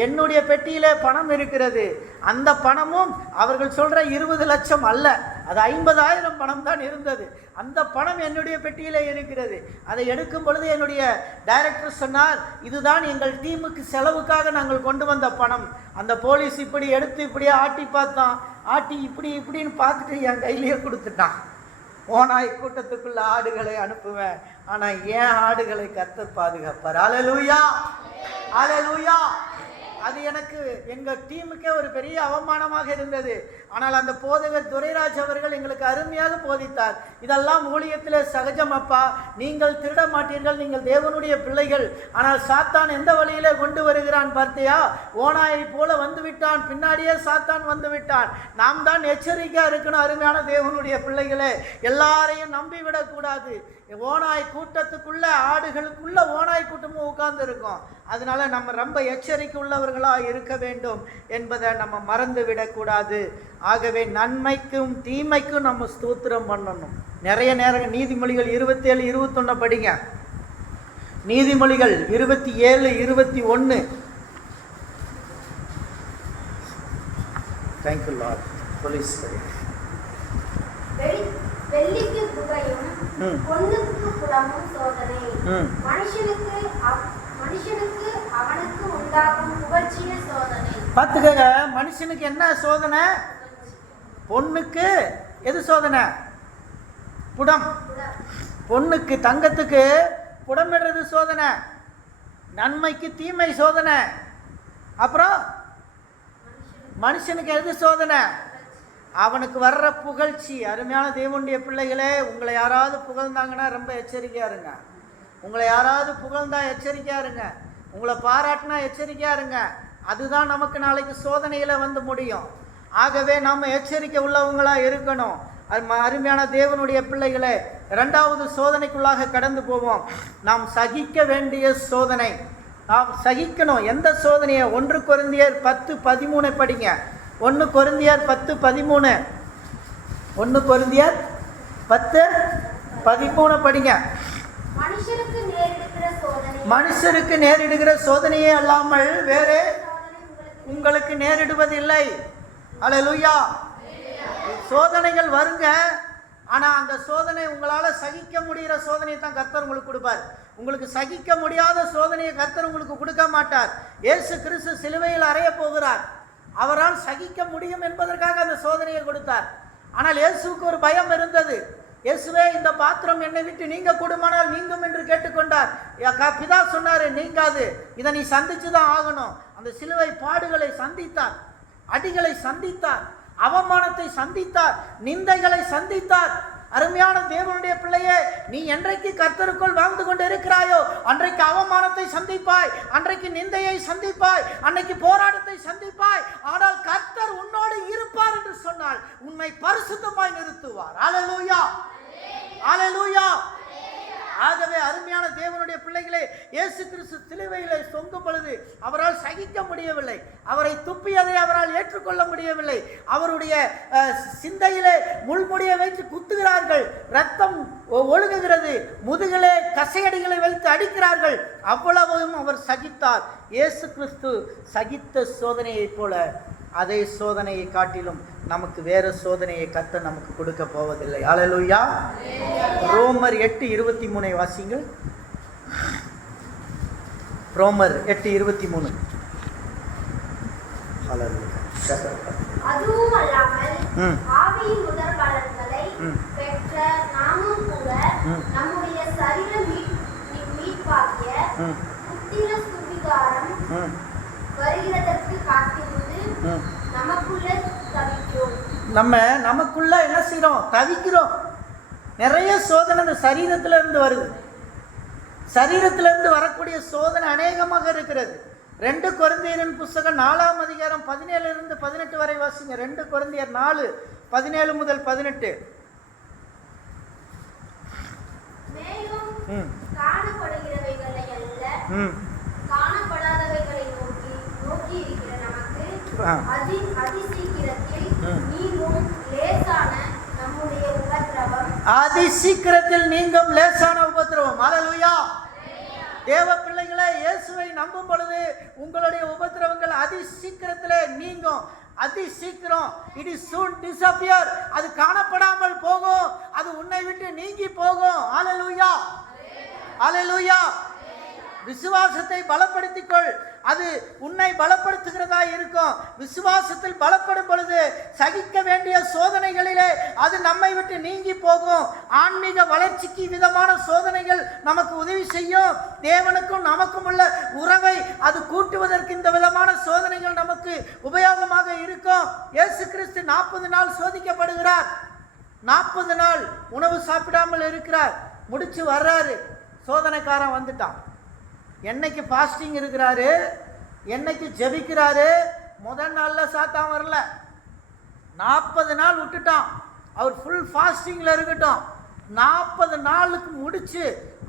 என்னுடைய பெட்டியிலே பணம் இருக்கிறது. அந்த பணமும் அவர்கள் சொல்கிற 20 லட்சம் அல்ல, அது 50,000 பணம் தான் இருந்தது. அந்த பணம் என்னுடைய பெட்டியிலே இருக்கிறது. அதை எடுக்கும் பொழுது என்னுடைய டைரக்டர் சொன்னார், இதுதான் எங்கள் டீமுக்கு செலவுக்காக நாங்கள் கொண்டு வந்த பணம். அந்த போலீஸ் இப்படி எடுத்து இப்படியே ஆட்டி பார்த்தான். ஆட்டி இப்படின்னு பார்த்துட்டு என் கையிலேயே கொடுத்துட்டான். ஓநாய் கூட்டத்துக்குள்ள ஆடுகளை அனுப்புவேன், ஆனால் ஏன் ஆடுகளை கர்த்தர் பாதுகாப்பார். அல்லேலூயா, அல்லேலூயா. அது எனக்கு எங்கள் டீமுக்கே ஒரு பெரிய அவமானமாக இருந்தது. ஆனால் அந்த போதகர் துரைராஜ் அவர்கள் எங்களுக்கு அருமையாக போதித்தார். இதெல்லாம் ஊழியத்தில் சகஜம் அப்பா, நீங்கள் திருட மாட்டீர்கள், நீங்கள் தேவனுடைய பிள்ளைகள். ஆனால் சாத்தான் எந்த வழியிலே கொண்டு வருகிறான் பார்த்தியா? ஓநாயை போல வந்து விட்டான், பின்னாடியே சாத்தான் வந்து விட்டான். நாம் தான் எச்சரிக்கையாக இருக்கணும். அருமையான தேவனுடைய பிள்ளைகளே, எல்லாரையும் நம்பிவிடக்கூடாது. ஓநாய் கூட்டத்துக்குள்ள, ஆடுகளுக்குள்ள ஓநாய் கூட்டமும் உட்கார்ந்து இருக்கும். அதனால நம்ம ரொம்ப எச்சரிக்கை உள்ளவர்களாக இருக்க வேண்டும் என்பதை நம்ம மறந்து விடக்கூடாது. ஆகவே நன்மைக்கும் தீமைக்கும் நம்ம ஸ்தோத்திரம் பண்ணணும். நிறைய நேரம் நீதிமொழிகள் 27-21 படிங்க. நீதிமொழிகள் 27-21. Thank you Lord. போலீஸ் வெள்ளிக்கு புகையும் பொன்னுக்கு புறமும் சோதனை. மனுஷனுக்கு அவனுக்கு உண்டாகும் புகழ்ச்சியே சோதனை. பார்த்துக்கங்க, மனுஷனுக்கு என்ன சோதனை? பொண்ணுக்கு எது சோதனை? புடம். பொண்ணுக்கு தங்கத்துக்கு புடமிடுறது சோதனை. நன்மைக்கு தீமை சோதனை. அப்புறம் மனுஷனுக்கு எது சோதனை? அவனுக்கு வர்ற புகழ்ச்சி. அருமையான தேவனுடைய பிள்ளைகளே, உங்களை யாராவது புகழ்ந்தாங்கன்னா ரொம்ப எச்சரிக்கையா இருங்க. உங்களை யாராவது புகழ்ந்தா எச்சரிக்கையா இருங்க. உங்களை பாராட்டினா எச்சரிக்கையா இருங்க. அதுதான் நமக்கு நாளைக்கு சோதனையில வந்து முடியும். ஆகவே நம்ம எச்சரிக்கை உள்ளவங்களா இருக்கணும். அருமையான தேவனுடைய பிள்ளைகளே, 2வது சோதனைக்குள்ளாக கடந்து போவோம். நாம் சகிக்க வேண்டிய சோதனை. நாம் சகிக்கணும். எந்த சோதனையை? 1 கொரிந்தியர் 10:13 படிங்க. 1 கொரிந்தியர் 10:13. 1 கொரிந்தியர் 10:13 படிங்க. மனுஷருக்கு நேரிடுகிற சோதனையே அல்லாமல் வேறு உங்களுக்கு நேரிடுவதில்லை. அல்லேலூயா. சோதனைகள் வருங்க, ஆனால் அந்த சோதனை உங்களால் சகிக்க முடிகிற சோதனையை தான் கர்த்தர் உங்களுக்கு கொடுப்பார். உங்களுக்கு சகிக்க முடியாத சோதனையை கர்த்தர் உங்களுக்கு கொடுக்க மாட்டார். இயேசு கிறிஸ்து சிலுவையில் அறைய போகிறார். அவரால் சகிக்க முடியும் என்பதற்காக அந்த சோதனையை கொடுத்தார். ஆனால் இயேசுவுக்கு ஒரு பயம் இருந்தது. இயேசுவே, இந்த பாத்திரம் என்னை விட்டு நீங்க கூடுமானால் நீங்கும் என்று கேட்டுக்கொண்டார். பிதா சொன்னாரு, நீங்காது, இதை நீ சந்திச்சுதான் ஆகணும். அந்த சிலுவை பாடுகளை சந்தித்தார், அடிகளை சந்தித்தார். அவமானத்தை சந்தித்தார், நிந்தைகளை சந்தித்தார். அருமையான தேவனுடைய பிள்ளையே, நீ என்றைக்கு கர்த்தருக்குள் வாழ்ந்து கொண்டு இருக்கிறாயோ அன்றைக்கு அவமானத்தை சந்திப்பாய், அன்றைக்கு நிந்தையை சந்திப்பாய், அன்றைக்கு போராட்டத்தை சந்திப்பாய். ஆனால் கர்த்தர் உன்னோடு இருப்பார் என்று சொன்னால் உன்னை பரிசுத்தமாய் நிறுத்துவார். அல்லேலூயா, அல்லேலூயா. ஆகவே அருமையான தேவனுடைய பிள்ளைகளே, இயேசு கிறிஸ்து சிலுவையிலே தொங்கும் பொழுது அவரால் சகிக்க முடியவில்லை, அவரை துப்பியதை அவரால் ஏற்றுக்கொள்ள முடியவில்லை. அவருடைய சிந்தையிலே முள்முடியை வைத்து குத்துகிறார்கள், ரத்தம் ஒழுகுகிறது, முதுகிலே கசையடிகளை வைத்து அடிக்கிறார்கள். அவ்வளவும் அவர் சகித்தார். இயேசு கிறிஸ்து சகித்த சோதனையைப் போல அதே சோதனையை காட்டிலும் நமக்கு வேறு சோதனையை கர்த்தர் நமக்கு கொடுக்க போவதில்லை. அல்லேலூயா. ரோமர் 8:23 வாசிங்கள். ரோமர் 8:23. அதுவும் அல்லாமல் ஆவியின் முதல் பலன்களை பெற்ற நாமும் கூட நம்முடைய சரீர மீட்பாகிய புத்திர சுவிகாரம் வருகிறதற்கு காத்திருந்து நமக்குள்ள தவிக்கிறோம். நமக்குள்ள என்ன செய்யறோம்? தவிக்கிறோம். நிறைய சோதனை இந்த சரீரத்துல இருந்து வருது. சரீரத்திலிருந்து வரக்கூடிய சோதனை அநேகமாக இருக்கிறது. 2 கொரிந்தியரின் புஸ்தகம் 4ஆம் அதிகாரம் 17-18 வரை வாசிங்க. 2 கொரிந்தியர் 4:17 முதல் 18. மேலும் காணப்படுகிறவைகளை அல்ல, காணப்படாதவைகளை நோக்கி இருக்கிற நமக்கு அதிசீக்கிரத்தில் நீங்கும் லேசான நம்முடைய உபத்திரவம், அதிசீக்கிரத்தில் நீங்கும் லேசான உபத்திரவம். அல்லேலூயா. தேவ பிள்ளைகளே, இயேசுவை நம்பும் பொழுது உங்களுடைய உபத்திரவங்கள் அதிசீக்கிரத்திலே நீங்கும். அதிசீக்கிரம், இட் இஸ் சூன் டிஸப்பியர். அது காணப்படாமல் போகும், அது உன்னை விட்டு நீங்கி போகும். அல்லேலூயா, அல்லேலூயா. விசுவாசத்தை பலப்படுத்திக் கொள், அது உன்னை பலப்படுத்துகிறதா இருக்கும். விசுவாசத்தில் பலப்படும் பொழுது சகிக்க வேண்டிய சோதனைகளிலே அது நம்மை விட்டு நீங்கி போகும். ஆன்மீக வளர்ச்சிக்கு விதமான சோதனைகள் நமக்கு உதவி செய்யும். தேவனுக்கும் நமக்கும் உள்ள உறவை அது கூட்டுவதற்கு இந்த விதமான சோதனைகள் நமக்கு உபயோகமாக இருக்கும். இயேசு கிறிஸ்து 40 நாள் சோதிக்கப்படுகிறார். 40 நாள் உணவு சாப்பிடாமல் இருக்கிறார். முடிச்சு வர்றாரு, சோதனைக்காரன் வந்துட்டான். என்னைக்கு ஃபாஸ்டிங் இருக்கிறாரு, என்னைக்கு ஜெபிக்கிறாரு, முதல் நாளில் சாத்தான் வரல. 40 நாள் விட்டுட்டான். அவர் ஃபுல் ஃபாஸ்டிங்கில் இருக்கட்டும். 40 நாளுக்கு முடிச்சு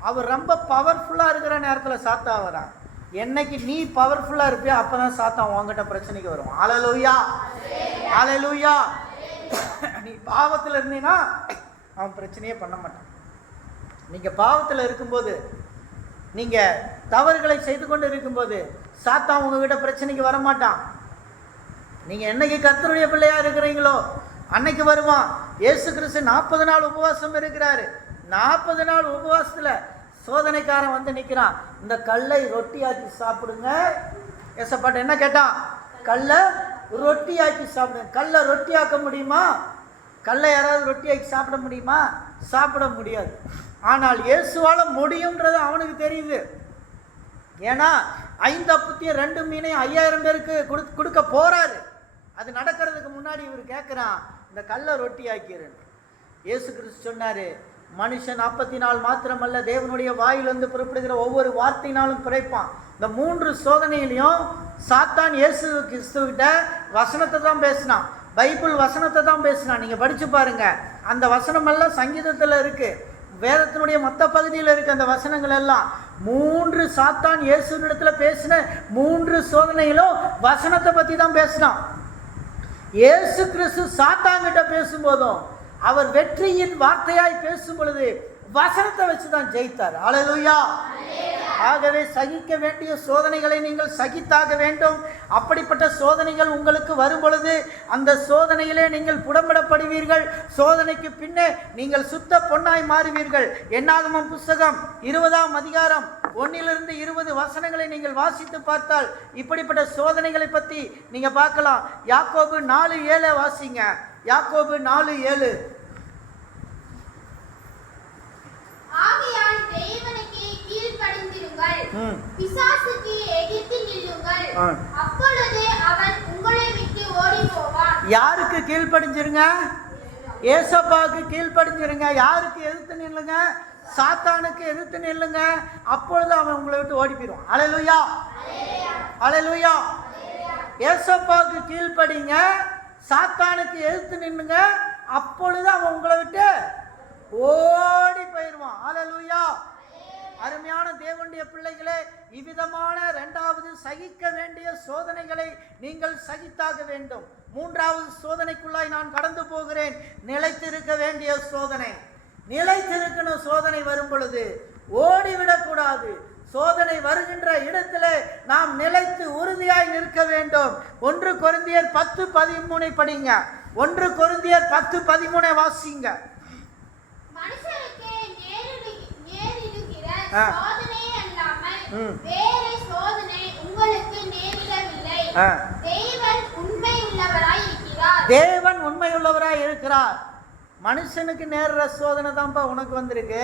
அவர் ரொம்ப பவர்ஃபுல்லாக இருக்கிற நேரத்தில் சாத்தா வரான். என்னைக்கு நீ பவர்ஃபுல்லாக இருப்பியோ அப்போ தான் சாத்தான் உங்ககிட்ட பிரச்சனைக்கு வரும். அல்லேலூயா, அல்லேலூயா. நீ பாவத்தில் இருந்தீங்கன்னா அவன் பிரச்சனையே பண்ண மாட்டான். நீங்கள் பாவத்தில் இருக்கும்போது, நீங்கள் தவறுகளை செய்து கொண்டு இருக்கும்போது சாத்தான் உங்ககிட்ட பிரச்சனைக்கு வரமாட்டான். நீங்கள் என்னைக்கு கர்த்தருடைய பிள்ளையாக இருக்கிறீங்களோ அன்னைக்கு வருவான். இயேசு கிறிஸ்து 40 நாள் உபவாசம் இருக்கிறாரு. 40 நாள் உபவாசத்தில் சோதனைக்காரன் வந்து நிற்கிறான். இந்த கல்லை ரொட்டியாக்கி சாப்பிடுங்க. ஏசப்பாட்ட என்ன கேட்டான்? கல்லை ரொட்டியாக்கி சாப்பிடுங்க. கல்லை ரொட்டியாக்க முடியுமா? கல்லை யாராவது ரொட்டியாக்கி சாப்பிட முடியுமா? சாப்பிட முடியாது. ஆனால் இயேசுவால முடியும்ன்றது அவனுக்கு தெரியுது. ஏன்னா 5 அப்பத்தையும் 2 மீனையும் 5000 பேருக்கு கொடுக்க போறாரு. அது நடக்கிறதுக்கு முன்னாடி இவர் கேட்குறான், இந்த கல்லை ரொட்டி ஆக்கிறேன். இயேசு கிறிஸ்து சொன்னாரு, மனுஷன் அப்பத்தினால் மாத்திரமல்ல தேவனுடைய வாயிலிருந்து புறப்படுகிற ஒவ்வொரு வார்த்தையினாலும் பிழைப்பான். இந்த 3 சோதனையிலையும் சாத்தான் இயேசு கிறிஸ்துவிட்ட வசனத்தை தான் பேசினான், பைபிள் வசனத்தை தான் பேசினான். நீங்கள் படித்து பாருங்க, அந்த வசனமெல்லாம் சங்கீதத்தில் இருக்குது, வேதத்தினுடைய மொத்த பகுதியில் இருக்க அந்த வசனங்கள் எல்லாம். 3 சாத்தான் இயேசுவினிடத்தில் பேசின 3 சோதனையிலும் வசனத்தை பற்றி தான் பேசினான். இயேசு கிறிஸ்து சாத்தான்கிட்ட பேசும்போதும் அவர் வெற்றியின் வார்த்தையாய் பேசும் பொழுது வசனத்தை வச்சு தான் ஜெயித்தார். அல்லேலூயா. ஆகவே சகிக்க வேண்டிய சோதனைகளை நீங்கள் சகித்தாக வேண்டும். அப்படிப்பட்ட சோதனைகள் உங்களுக்கு வரும் பொழுது அந்த சோதனையிலே நீங்கள் புடமிடப்படுவீர்கள். சோதனைக்கு பின்னே நீங்கள் சுத்த பொன்னாய் மாறுவீர்கள். என்னாகமம் புஸ்தகம் 20ஆம் அதிகாரம் 1-20 வசனங்களை நீங்கள் வாசித்து பார்த்தால் இப்படிப்பட்ட சோதனைகளை பற்றி நீங்கள் பார்க்கலாம். யாக்கோபு 4:7 வாசிங்க. யாக்கோபு 4:7. ஆகையால் தேவனுக்கு கீழ்ப்படிந்திருங்கள், பிசாசுக்கு எதிர்த்து நில்லுங்கள், அப்பொழுது அவன் உங்களை விட்டு ஓடி போவான். யாருக்கு கீழ்ப்படிஞ்சிருங்க? ஏசப்பாவுக்கு கீழ்ப்படிஞ்சிருங்க. யாருக்கு எதிர்த்து நில்லுங்க? சாத்தானுக்கு எதிர்த்து நில்லுங்க. அப்பொழுது அவன் உங்களை விட்டு ஓடி போயிடுவான். அல்லேலூயா, அல்லேலூயா. ஏசப்பாவுக்கு கீழ்ப்படிங்க, சாத்தானுக்கு எதிர்த்து நின்னுங்க. அப்பொழுது அவன் உங்களை விட்டு ஓடி போயிடுவான். அல்லேலூயா. அருமையான தேவனுடைய பிள்ளைகளே, இவ்விதமான இரண்டாவது சகிக்க வேண்டிய சோதனைகளை நீங்கள் சகித்தாக வேண்டும். மூன்றாவது சோதனைக்குள்ளாய் நான் கடந்து போகிறேன். நிலைத்திருக்க வேண்டிய சோதனை. நிலைத்திருக்கணும். சோதனை வரும் பொழுது ஓடிவிடக்கூடாது. சோதனை வருகின்ற இடத்துல நாம் நிலைத்து உறுதியாய் நிற்க வேண்டும். 1 கொரிந்தியர் 10:13 படிங்க. 1 கொரிந்தியர் 10:13 வாசிங்க. சோதனை அல்லாமல் வேறு சோதனை உங்களுக்கு நேரிடவில்லை. தேவன் உண்மையுள்ளவராய் இருக்கிறார். தேவன் உண்மையுள்ளவராய் இருக்கிறார். மனுஷனுக்கு நேர்ற சோதனை தான்ப்பா உனக்கு வந்திருக்கு.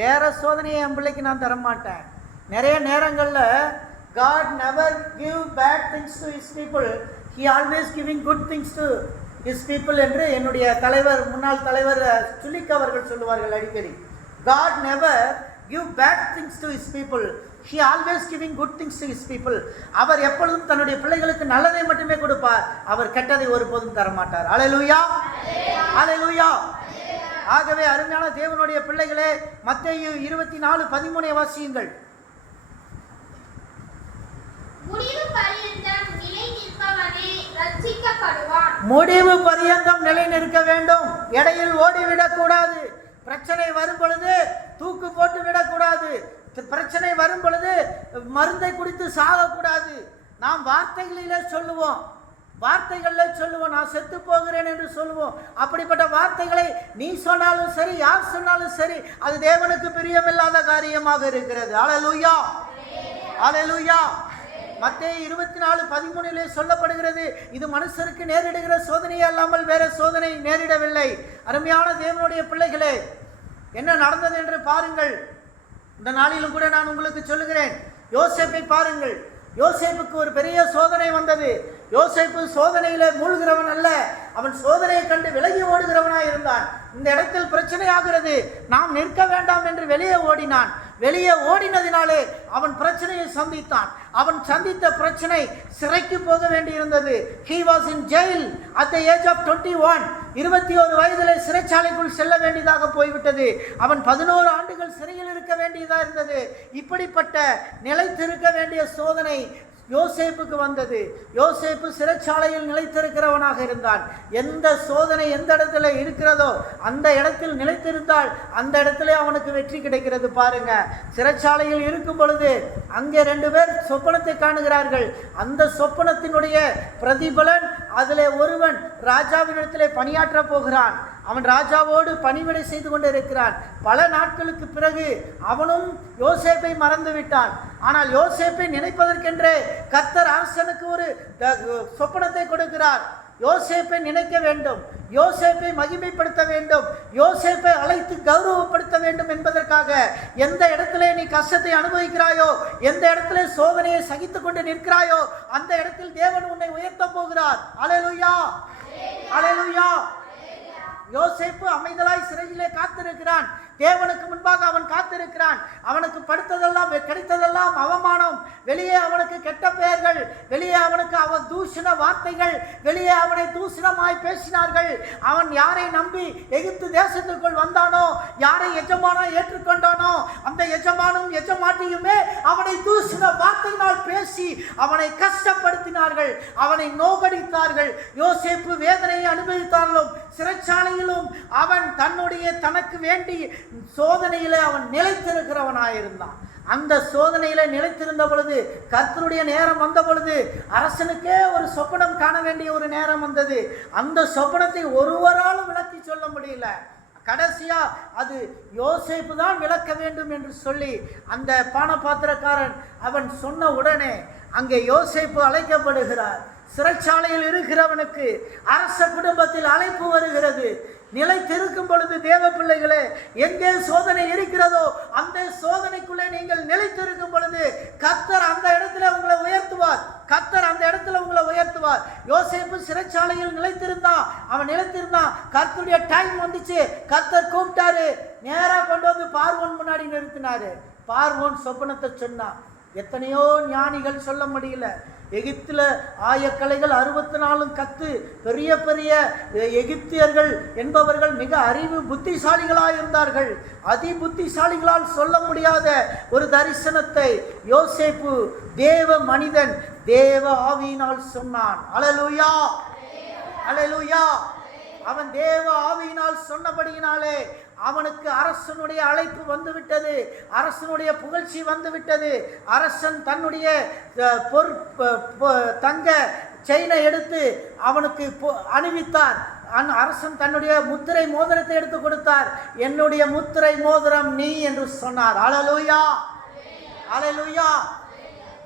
வேற சோதனையை என் பிள்ளைக்கு நான் தரமாட்டேன். நிறைய நேரங்களில் God never give bad things to his people. He always giving good things to his people என்று என்னுடைய தலைவர், முன்னாள் தலைவர் சுலிக் அவர்கள் சொல்லுவார்கள் அடிக்கடி. God never give bad things to his people. He always giving good things to his people. அவர் எப்பொழுதும் தன்னுடைய பிள்ளைகளுக்கு நல்லதை மட்டுமே கொடுப்பார். அவர் கெட்டதை ஒருபோதும் தரமாட்டார். அல்லேலூயா, அல்லேலூயா. ஆகவே அருமையான தேவனுடைய பிள்ளைகளே, மத்தேயு 24:13 வாசியுங்கள். முடிவு பரியந்தம் நிலை நிற்பவனே ரட்சிக்கப்படுவான். முடிவு பரியந்தம் நிலை நிற்க வேண்டும். இடையில் ஓடிவிடக் கூடாது. பிரச்சனை வரும் பொழுது தூக்கு போட்டு விடக்கூடாது. பிரச்சனை வரும் பொழுது மருந்தை குடித்து சாகக்கூடாது. நாம் வார்த்தைகளிலே சொல்லுவோம், வார்த்தைகளில் சொல்லுவோம், நான் செத்து போகிறேன் என்று சொல்லுவோம். அப்படிப்பட்ட வார்த்தைகளை நீ சொன்னாலும் சரி, யார் சொன்னாலும் சரி, அது தேவனுக்கு பிரியமில்லாத காரியமாக இருக்கிறது. அல்லேலூயா, அல்லேலூயா. மத்தேயு 24:13 சொல்லப்படுகிறது, இது மனுஷருக்கு நேரிடுகிற சோதனையே அல்லாமல் வேற சோதனை நேரிடவில்லை. அருமையான தேவனுடைய பிள்ளைகளே, என்ன நடந்தது என்று பாருங்கள். இந்த நாளிலும் கூட நான் உங்களுக்கு சொல்லுகிறேன். யோசேப்பை பாருங்கள். யோசேப்புக்கு ஒரு பெரிய சோதனை வந்தது. யோசேப்பு சோதனையில மூழ்கிறவன் அல்ல, அவன் சோதனையை கண்டு விலகி ஓடுகிறவனாய் இருந்தான். இந்த இடத்தில் பிரச்சனை ஆகிறது, நாம் நிற்க வேண்டாம் என்று வெளியே ஓடினான். வெளியே ஓடினதினாலே அவன் பிரச்சனையை சந்தித்தான். அவன் சந்தித்த பிரச்சனை சிறைக்கு போக வேண்டி இருந்தது. He was in jail at the age of 21. 21 வயதிலே சிறைச்சாலைக்குள் செல்ல வேண்டியதாக போய்விட்டது. அவன் 11 ஆண்டுகள் சிறையில் இருக்க வேண்டியதாக இருந்தது. இப்படிப்பட்ட நிலைத்திருக்க வேண்டிய சோதனை யோசேப்புக்கு வந்தது. யோசேப்பு சிறைச்சாலையில் நிலைத்திருக்கிறவனாக இருந்தான். எந்த சோதனை எந்த இடத்துல இருக்கிறதோ அந்த இடத்தில் நிலைத்திருந்தால் அந்த இடத்துல அவனுக்கு வெற்றி கிடைக்கிறது. பாருங்க, சிறைச்சாலையில் இருக்கும் பொழுது அங்கே 2 பேர் சொப்பனத்தை காணுகிறார்கள். அந்த சொப்பனத்தினுடைய பிரதிபலன், அதிலே ஒருவன் ராஜாவினிடத்திலே பணியாற்ற போகிறான். அவன் ராஜாவோடு பணிவிடை செய்து கொண்டு இருக்கிறான். பல நாட்களுக்கு பிறகு அவனும் யோசேப்பை மறந்து விட்டான். ஆனால் யோசேப்பை நினைப்பதற்கென்றே கர்த்தர் அரசனுக்கு ஒரு சொப்பனத்தை கொடுக்கிறார். யோசேப்பை நினைக்க வேண்டும், யோசேப்பை மகிமைப்படுத்த வேண்டும், யோசேப்பை அழைத்து கௌரவப்படுத்த வேண்டும் என்பதற்காக எந்த இடத்துல நீ கஷ்டத்தை அனுபவிக்கிறாயோ, எந்த இடத்துல சோதனையை சகித்துக் கொண்டு நிற்கிறாயோ, அந்த இடத்தில் தேவன் உன்னை உயர்த்த போகிறார். அல்லேலூயா, அல்லேலூயா. யோசேப்பு அமைதலாய் சிறையிலே காத்திருக்கிறான். தேவனுக்கு முன்பாக அவன் காத்திருக்கிறான். அவனுக்கு படுத்ததெல்லாம் கிடைத்ததெல்லாம் அவமானம், வெளியே அவனுக்கு கெட்ட பெயர்கள், வெளியே அவனுக்கு அவன் தூஷண வார்த்தைகள், வெளியே அவனை தூஷணமாய் பேசினார்கள். அவன் யாரை நம்பி எகிப்து தேசத்திற்குள் வந்தானோ, யாரை எஜமானா ஏற்றுக்கொண்டானோ, அந்த எஜமானும் எஜமாட்டியுமே அவனை தூஷண வார்த்தையினால் பேசி அவனை கஷ்டப்படுத்தினார்கள், அவனை நோகடித்தார்கள். யோசேப்பு வேதனையை அனுபவித்தாலும் சிறைச்சாலையிலும் அவன் தனக்கு வேண்டி சோதனையில அவன் நிலைத்திருக்கிறவனாயிருந்தான். அந்த சோதனையில நிலைத்திருந்த பொழுது, கர்த்தருடைய நேரம் வந்த பொழுது, அரசனுக்கே ஒரு சொப்பனம் காண வேண்டிய ஒரு நேரம் வந்தது. அந்த சொப்பனத்தை ஒருவராலும் விளக்கி சொல்ல முடியல. கடைசியா அது யோசேப்பு தான் விளக்க வேண்டும் என்று சொல்லி அந்த பானபாத்திரக்காரன் அவன் சொன்ன உடனே அங்கே யோசேப்பு அழைக்கப்படுகிறார். சிறைச்சாலையில் இருக்கிறவனுக்கு அரச குடும்பத்தில் அழைப்பு வருகிறது. நிலைத்திருக்கும் பொழுது தேவ பிள்ளைகளே, எங்கே சோதனை இருக்கிறதோ அந்த சோதனைக்குள்ளே நீங்கள் நிலைத்திருக்கும் பொழுது கர்த்தர் அந்த இடத்துல உங்களை உயர்த்துவார். கர்த்தர் அந்த இடத்துல உங்களை உயர்த்துவார். யோசேப்பு சிறைச்சாலையில் நிலைத்திருக்க அவன் நிலைத்திருந்தான். கர்த்தருடைய டைம் வந்துச்சு, கர்த்தர் கூப்பிட்டாரு, நேரா கொண்டு வந்து பார்வோன் முன்னாடி நிறுத்தினாரு. பார்வோன் சொப்பனத்தை சொன்னான். எத்தனையோ ஞானிகள் சொல்ல முடியல. எகிப்தில் ஆயக்கலைகள் 64 கத்து பெரிய பெரிய எகிப்தியர்கள் என்பவர்கள் மிக அறிவு புத்திசாலிகளாக இருந்தார்கள். அதி புத்திசாலிகளால் சொல்ல முடியாத ஒரு தரிசனத்தை யோசேப்பு தேவ மனிதன் தேவ ஆவியினால் சொன்னான். அல்லேலூயா, அல்லேலூயா. அவன் தேவ ஆவியினால் சொன்னபடியினாலே அவனுக்கு அரசனுடைய அழைப்பு வந்துவிட்டது, அரசனுடைய புகழ்ச்சி வந்துவிட்டது. அரசன் தன்னுடைய தங்க செயினை எடுத்து அவனுக்கு அணிவித்தார். அரசன் தன்னுடைய முத்திரை மோதிரத்தை எடுத்து கொடுத்தார். என்னுடைய முத்திரை மோதிரம் நீ என்று சொன்னார். அல்லேலூயா, அல்லேலூயா.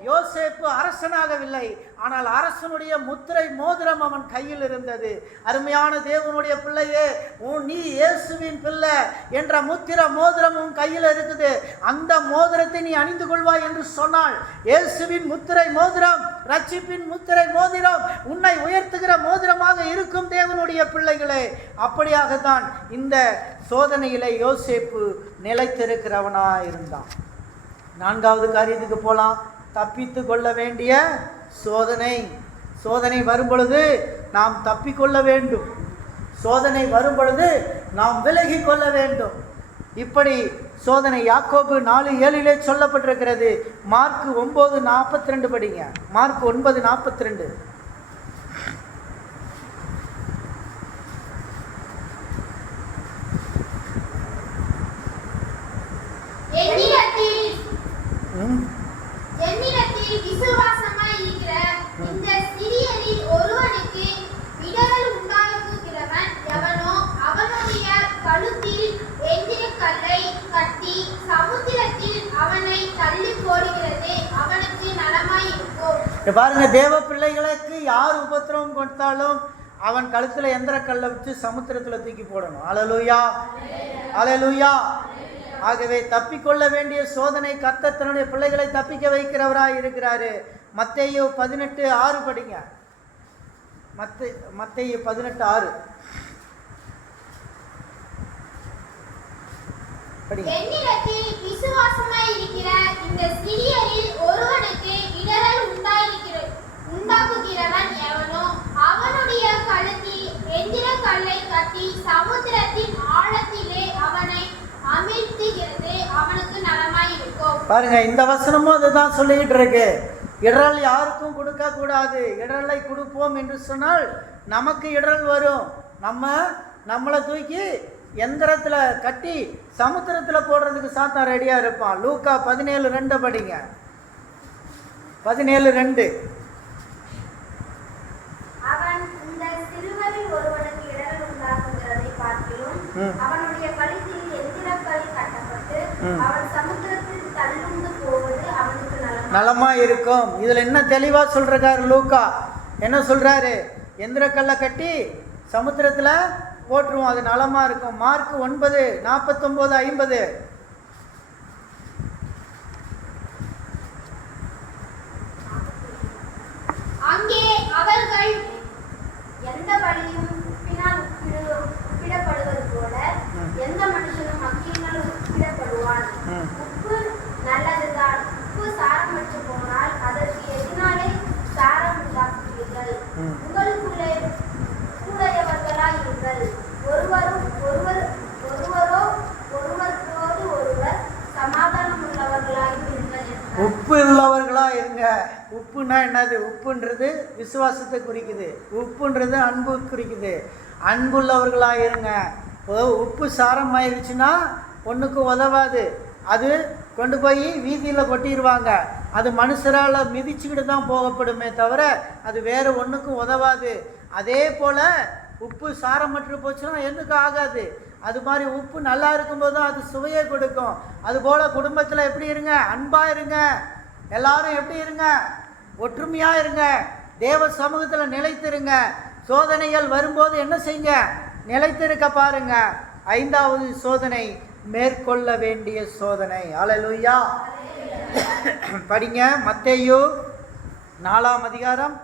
யோசேப்பு அரசனாகவில்லை, ஆனால் அரசனுடைய முத்திரை மோதிரம் அவன் கையில் இருந்தது. அருமையான தேவனுடைய பிள்ளையே, நீ இயேசுவின் பிள்ளை என்ற முத்திர மோதிரம் உன் கையில் இருக்குது. அந்த மோதிரத்தை நீ அணிந்து கொள்வாய் என்று சொன்னால், இயேசுவின் முத்திரை மோதிரம், ரட்சிப்பின் முத்திரை மோதிரம் உன்னை உயர்த்துகிற மோதிரமாக இருக்கும். தேவனுடைய பிள்ளைகளே, அப்படியாகத்தான் இந்த சோதனையிலே யோசேப்பு நிலைத்திருக்கிறவனா இருந்தான். 4வது காரியத்துக்கு போலாம். தப்பித்து கொள்ள வேண்டிய சோதனை. சோதனை வரும் பொழுது நாம் தப்பிக்கொள்ள வேண்டும். சோதனை வரும் பொழுது நாம் விலகி கொள்ள வேண்டும். இப்படி சோதனை யாக்கோபு 4:7 சொல்லப்பட்டிருக்கிறது. மார்க் 9:42 படிங்க. மார்க் 9:42. என்னிடத்தில் விசுவாசமாய் இருக்கிற இந்த சிறியரில் ஒருவனுக்கு இடரல் உண்டாக்குகிறவன் எவனோ அவனுடைய கழுத்தில் எந்திரக்கல்லை கட்டி சமுத்திரத்தில் அவனை தள்ளி போடுகிறது அவனுக்கு நலமாய் இருக்கும். பாருங்க, தேவ பிள்ளைகளுக்கு யார் உபத்திரவம் கொடுத்தாலும் அவன் கழுத்துல எந்திரக்கல்லை வச்சு சமுத்திரத்துல தூக்கி போடணும். அல்லேலூயா, அல்லேலூயா. ஆகவே தப்பிக்கொள்ள வேண்டிய சோதனை கர்த்தர் தன்னுடைய பிள்ளைகளை தப்பிக்க வைக்கிறவராய் இருக்கிறாரு. மத்தேயு 18:6 படிங்க. மத்தேயு 18:6 படிங்க. என்னிடத்தில் விசுவாசமாய் இருக்கிற இந்த சிறியரில் ஒருவனுக்கு இடரல் உண்டாக்குகிறவன் எவனோ அவனுடைய கழுத்தில் எந்திரக்கல்லை கட்டி சமுத்திரத்தின் ஆழத்திலே அவனை அமிழ்த்துகிறது அவனுக்கு நலமாய் இருக்கும். பாருங்க, இந்த வசனமும் அதுதான் சொல்லிட்டு இருக்கு. இடரல் யாருக்கும் கொடுக்க கூடாது. இடரலை கொடுப்போம் என்று சொன்னால் நமக்கு இடரல் வரும். நம்மளை தூக்கி எந்திரத்துல கட்டி சமுத்திரத்துல போடுறதுக்கு சாத்தான் ரெடியா இருப்பான். லூக்கா 17:2 படிங்க. 17:2. அவன் இந்த சிறுவரில் ஒருவனுக்கு இடரல் உண்டாக்குகிறதை பார்க்கிலும் அவனுடைய கழுத்தில் எந்திரக்கல் கட்டப்பட்டு அவன் சமுத்திரத்தில் தள்ளுண்டு போவது அவனுக்கு நலமா இருக்கும். இதுல என்ன தெளிவா சொல்றாரு லூக்கா? என்ன சொல்றாரு? எந்திரக்கல்லை கட்டி சமுத்திரத்துல போட்டுருவோம், அது நலமா இருக்கும். மார்க் 9:49-50. அங்கே அவர்கள் எந்த வழியும் உப்பினால் உப்பிடப்படுவது போல எந்த மனுஷனும் அக்கினால் உப்பிடப்படுவான். உப்பு நல்லதுதான். உப்பு சாரமற்று போனால் அதற்கு எதினாலே சாரம் உண்டாக்குவீர்கள். உங்களுக்குள்ளே கூடையவர்களாய் இருங்கள். ஒருவரோடு ஒருவர் சமாதானம் உள்ளவர்களாய் இருங்கள். உப்பு உள்ளவர்களா இருங்க. உப்புன்னா என்னது? உப்புன்றது விசுவாசத்தை குறிக்குது. உப்புன்றது அன்பு குறிக்குது. அன்புள்ளவர்களாக இருங்க. உப்பு சாரம் ஆயிடுச்சுன்னா ஒன்றுக்கு உதவாது. அது கொண்டு போய் வீதியில் கொட்டிடுவாங்க. அது மனுஷரால் மிதிச்சுக்கிட்டு தான் போகப்படுமே தவிர அது வேறு ஒன்றுக்கும் உதவாது. அதே போல் உப்பு சாரமற்று போச்சுன்னா எதுக்கு ஆகாது. அது மாதிரி உப்பு நல்லா இருக்கும்போது தான் அது சுவையை கொடுக்கும். அதுபோல் குடும்பத்தில் எப்படி இருங்க? அன்பாக இருங்க. எல்லாரும் எப்படி இருங்க? ஒற்றுமையாக இருங்க. தேவ சமூகத்தில் நிலைத்திருங்க. சோதனைகள் வரும்போது என்ன செய்யுங்க? நிலைத்திருக்க பாருங்க. 5வது சோதனை மேற்கொள்ள வேண்டிய சோதனை. அல்லேலூயா. படிங்க. மத்தேயு 4-ம் அதிகாரம்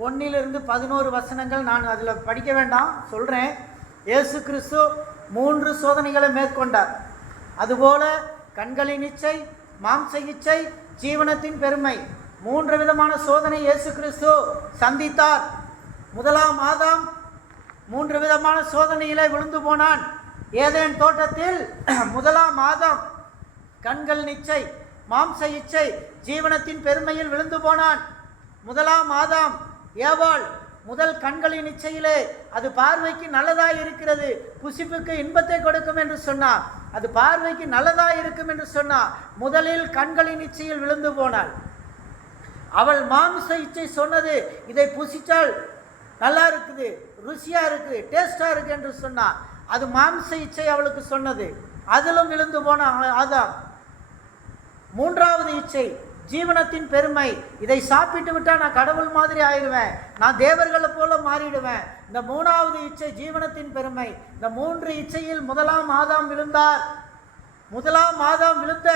1 to 11 வசனங்கள். நான் அதில் படிக்க வேண்டாம், சொல்கிறேன். இயேசு கிறிஸ்து 3 சோதனைகளை மேற்கொண்டார். அதுபோல கண்களின் இச்சை, மாம்ச இச்சை, ஜீவனத்தின் பெருமை, 3 விதமான சோதனை இயேசு கிறிஸ்து சந்தித்தார். முதலாம் ஆதாம் 3 விதமான சோதனையிலே விழுந்து போனான். ஏதேன் தோட்டத்தில் முதலாம் ஆதாம் கண்கள் இச்சை, மாம்ச இச்சை, ஜீவனத்தின் பெருமையில் விழுந்து போனான். முதலாம் ஆதாம் ஏவாள் முதல் கண்களின் இச்சையிலே அது பார்வைக்கு நல்லதாய் இருக்கிறது, புசிப்புக்கு இன்பத்தை கொடுக்கும் என்று சொன்னார். அது பார்வைக்கு நல்லதாய் இருக்கும் என்று சொன்னார். முதலில் கண்களின் இச்சையில் விழுந்து போனாள். அவள் மாம்ச இச்சை சொன்னது, இதை புசித்தால் நல்லா இருக்குது, ருசியா இருக்கு, டேஸ்டா இருக்கு என்று சொன்னார். அது மாம்ச இச்சை அவளுக்கு சொன்னது. அதிலும் விழுந்து போன ஆதாம். 3வது இச்சை ஜீவனத்தின் பெருமை. இதை சாப்பிட்டு விட்டால் நான் கடவுள் மாதிரி ஆயிடுவேன், நான் தேவர்களை போல மாறிடுவேன். இந்த 3வது இச்சை ஜீவனத்தின் பெருமை. இந்த 3 இச்சையில் முதலாம் ஆதாம் விழுந்தார். முதலாம் ஆதாம் விழுந்த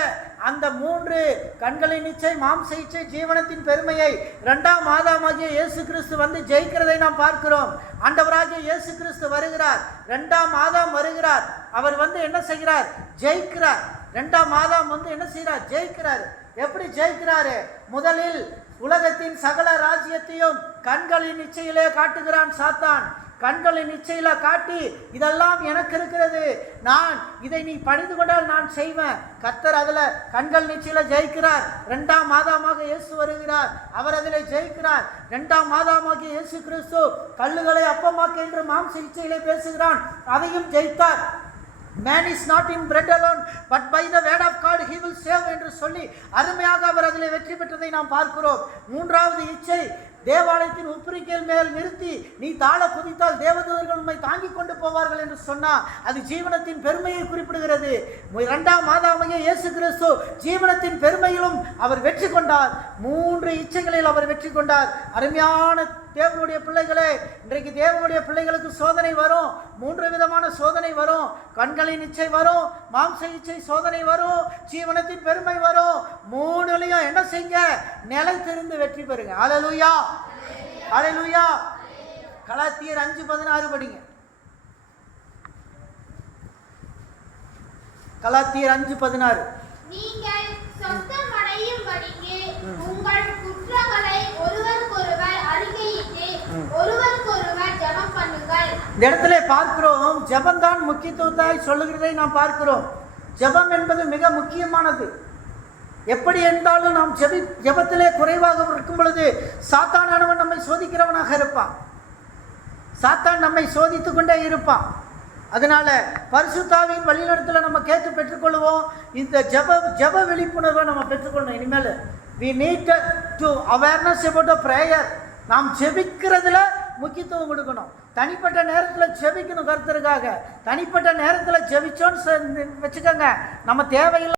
அந்த 3 கண்களின் இச்சை, மாம்ச இச்சை, ஜீவனத்தின் பெருமையை 2ஆம் ஆதாமாகிய இயேசு கிறிஸ்து வந்து ஜெயிக்கிறதை நாம் பார்க்கிறோம். ஆண்டவராகிய இயேசு கிறிஸ்து வருகிறார், 2ஆம் ஆதாம் வருகிறார். அவர் வந்து என்ன செய்கிறார்? ஜெயிக்கிறார். 2ஆம் ஆதாம் வந்து என்ன செய்கிறார்? ஜெயிக்கிறார். எப்படி ஜெயிக்கிறாரு? முதலில் உலகத்தின் சகல ராஜ்யத்தையும் கண்களின் இச்சையிலே காட்டுகிறான் சாத்தான். கண்களின் இச்சையில காட்டி, இதெல்லாம் எனக்கு இருக்கிறது, நான் இதை நீ பணிந்து கொண்டால் நான் செய்வேன். கர்த்தர் அதுல கண்கள் நிச்சயில ஜெயிக்கிறார். 2ஆம் ஆதாமாக இயேசு வருகிறார், அவர் அதில் ஜெயிக்கிறார். 2ஆம் ஆதாமாக இயேசு கிறிஸ்து கல்லுகளை அப்பமாக்கு என்று மாம்ச இச்சையிலே பேசுகிறான், அதையும் ஜெயித்தார். Man is not in bread alone, but by the word of God he will save என்று சொல்லி அருமையாக அவர் அதில் வெற்றி பெற்றதை நாம் பார்க்கிறோம். 3வது இச்சை தேவாலயத்தின் உப்பரிக்கையில் மேல் நிறுத்தி நீ தாழ குதித்தால் தேவதூதர்கள் உண்மை தாங்கிக் கொண்டு போவார்கள் என்று சொன்னார். அது ஜீவனத்தின் பெருமையை குறிப்பிடுகிறது. 2ஆம் ஆதாமாகிய இயேசு கிறிஸ்து ஜீவனத்தின் பெருமையிலும் அவர் வெற்றி கொண்டார். 3 இச்சைகளில் அவர் வெற்றி கொண்டார். அருமையான தேவனுடைய பிள்ளைகளே, இன்றைக்கு தேவனுடைய பிள்ளைகளுக்கு சோதனை வரும். 3 விதமான சோதனை வரும். கண்களின் இச்சை வரும், மாம்ச இச்சை சோதனை வரும், ஜீவனத்தின் பெருமை வரும். 3லையும் என்ன செய்யுங்க? நிலைத்திருந்து வெற்றி பெறுங்க. ஹல்லேலூயா, ஹல்லேலூயா. கலாத்தியர் 5:16 படிங்க. கலாத்தியர் 5:16. நீங்கள் சொந்தமடையும்படிக்கு உங்கள் குற்றங்களை ஒருவருக்கொருவர் அறிக்கையிட்டு ஒருவருக்கொருவர் ஜெபம் பண்ணுங்கள். இந்த இடத்துல பார்க்கிறோம், ஜெபம்தான் முக்கியத்துவத்தாய் சொல்லுகிறதை நாம் பார்க்கிறோம். ஜெபம் என்பது மிக முக்கியமானது. எப்படி என்றாலும் நாம் ஜெபத்திலே குறைவாக இருக்கும் பொழுது சாத்தானானவன் நம்மை சோதிக்கிறவனாக இருப்பான். சாத்தான் நம்மை சோதித்துக் கொண்டே இருப்பான். அதனால பரிசுத்தாவின் வழிநடத்தல நம்ம கேட்டு பெற்றுக்கொள்வோம். இந்த ஜெப விழிப்புணர்வை நம்ம பெற்றுக்கொள்ளணும். இனிமேல் we need to awareness about the prayer. நாம் ஜெபிக்கிறதுல முக்கியத்துவம் கொடுக்கணும். தனிப்பட்ட நேரத்தில் ஜெபிக்கணும். கர்த்தருக்காக தனிப்பட்ட நேரத்தில் ஜெபிச்சோன்னு வச்சுக்கோங்க, நம்ம தேவையில்லை